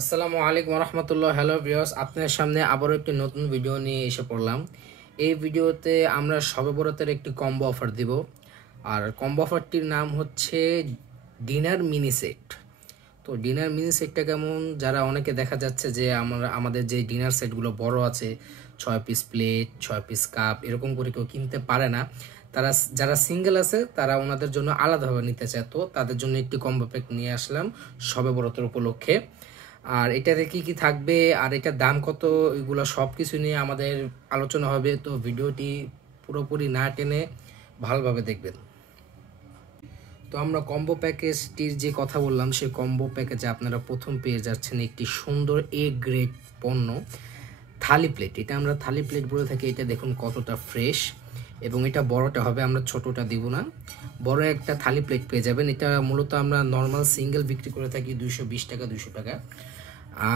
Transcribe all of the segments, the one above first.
আসসালামু আলাইকুম রহমতুল্লাহ। Hello viewers, আপনার সামনে আবারও একটি নতুন ভিডিও নিয়ে এসে পড়লাম। এই ভিডিওতে আমরা শবে বরাতের একটি কম্বো অফার দিব। আর কম্বো অফারটির নাম হচ্ছে ডিনার মিনি সেট। তো ডিনার মিনি সেটটা কেমন, যারা অনেকে দেখা যাচ্ছে যে আমাদের যে ডিনার সেটগুলো বড় আছে, 6 পিস প্লেট, 6 পিস কাপ, এরকম করে কেউ কিনতে পারে না, তারা যারা সিঙ্গেল আছে তারা ওনাদের জন্য আলাদাভাবে নিতে চায়। তো তাদের জন্য একটি কম্বো প্যাক নিয়ে আসলাম শবে বরাতের উপলক্ষে। আর এটাতে কি কি থাকবে আর এটার দাম কত, এগুলো সব কিছু নিয়ে আমাদের আলোচনা হবে। তো ভিডিওটি পুরোপুরি না টেনে ভালোভাবে দেখবেন। তো আমরা কম্বো প্যাকেজটির যে কথা বললাম, সেই কম্বো প্যাকেজে আপনারা প্রথম পেয়ে যাচ্ছেন একটি সুন্দর এ গ্রেড পণ্য থালি প্লেট। এটা আমরা থালি প্লেট বলে থাকি। এটা দেখুন কতটা ফ্রেশ, এবং এটা বড়টা হবে, আমরা ছোটটা দিব না। বড় একটা থালি প্লেট পেয়ে যাবেন। এটা মূলত আমরা নর্মাল সিঙ্গেল বিক্রি করে থাকি 220 টাকা, 200 টাকা।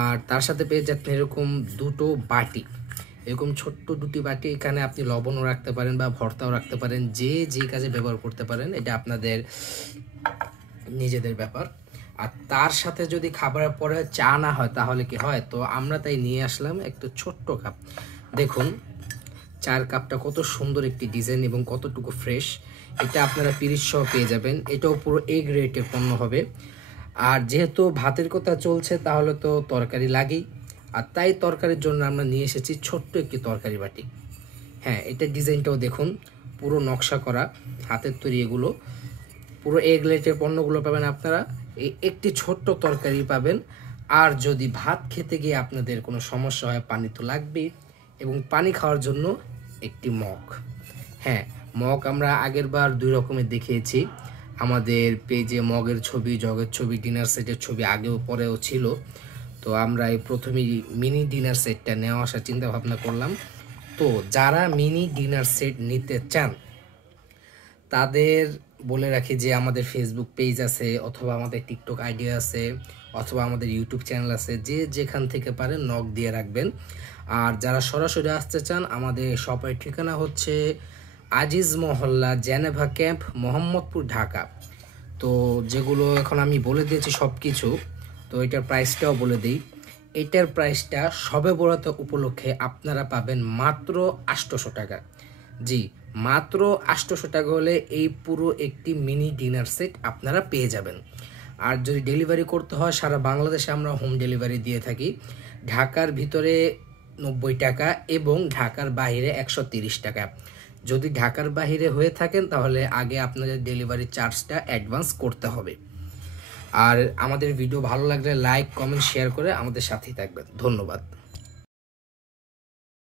আর তার সাথে পেয়ে যাচ্ছেন এরকম দুটো বাটি, এরকম ছোট্ট দুটি বাটি। এখানে আপনি লবণও রাখতে পারেন বা ভর্তাও রাখতে পারেন, যে যে কাজে ব্যবহার করতে পারেন, এটা আপনাদের নিজেদের ব্যাপার। আর তার সাথে যদি খাবারের পরে চা না হয় তাহলে কি হয়, তো আমরা তাই নিয়ে আসলাম একটা ছোট্ট কাপ। দেখুন চার কাপটা কত সুন্দর একটি ডিজাইন এবং কতটুকু ফ্রেশ। এটা আপনারা 30 পেয়ে যাবেন। এটাও পুরো এ গ্রেডের পণ্য হবে। আর যেহেতু ভাতের কথা চলছে তাহলে তো তরকারি লাগেই, আর তাই তরকারির জন্য আমরা নিয়ে এসেছি ছোট্ট একটি তরকারি বাটি। হ্যাঁ, এটা ডিজাইনটাও দেখুন, পুরো নকশা করা, হাতের তৈরি। এগুলো পুরো এ গ্রেডের পণ্যগুলো পাবেন আপনারা। এই একটি ছোট্ট তরকারি পাবেন। আর যদি ভাত খেতে গিয়ে আপনাদের কোনো সমস্যা হয়, পানি তো লাগবেই, এবং পানি খাওয়ার জন্য একটি মগ। হ্যাঁ, মগ আমরা আগের বার 2 রকমের দেখিয়েছি। আমাদের পেজে মগের ছবি, জগের ছবি, ডিনার সেটের ছবি আগেও পরেও ছিল। তো আমরা এই প্রথমেই মিনি ডিনার সেটটা নেওয়া আসার চিন্তা ভাবনা করলাম। তো যারা মিনি ডিনার সেট নিতে চান তাদের বলে রাখি যে আমাদের ফেসবুক পেজ আছে, অথবা আমাদের টিকটক আইডি আছে, অথবা আমাদের ইউটিউব চ্যানেল আছে, যে যেখান থেকে পারেন নক দিয়ে রাখবেন। আর যারা সরাসরি আসতে চান, আমাদের শপের ঠিকানা হচ্ছে আজিজ মহল্লা, জেনেভা ক্যাম্প, মোহাম্মদপুর, ঢাকা। তো যেগুলো এখন আমি বলে দিয়েছি সব কিছু, তো এটার প্রাইসটাও বলে দিই। এটার প্রাইসটা শবে বরাত উপলক্ষে আপনারা পাবেন মাত্র 800 টাকা। জি, মাত্র 800 টাকা হলে এই পুরো একটি মিনি ডিনার সেট আপনারা পেয়ে যাবেন। আর যদি ডেলিভারি করতে হয়, সারা বাংলাদেশে আমরা হোম ডেলিভারি দিয়ে থাকি। ঢাকার ভিতরে 90 টাকা এবং ঢাকার বাইরে 130 টাকা। যদি ঢাকার বাইরে হয়ে থাকেন তাহলে আগে আপনাদের ডেলিভারি চার্জটা অ্যাডভান্স করতে হবে। আর আমাদের ভিডিও ভালো লাগলে লাইক, কমেন্ট, শেয়ার করে আমাদের সাথেই থাকবেন। ধন্যবাদ।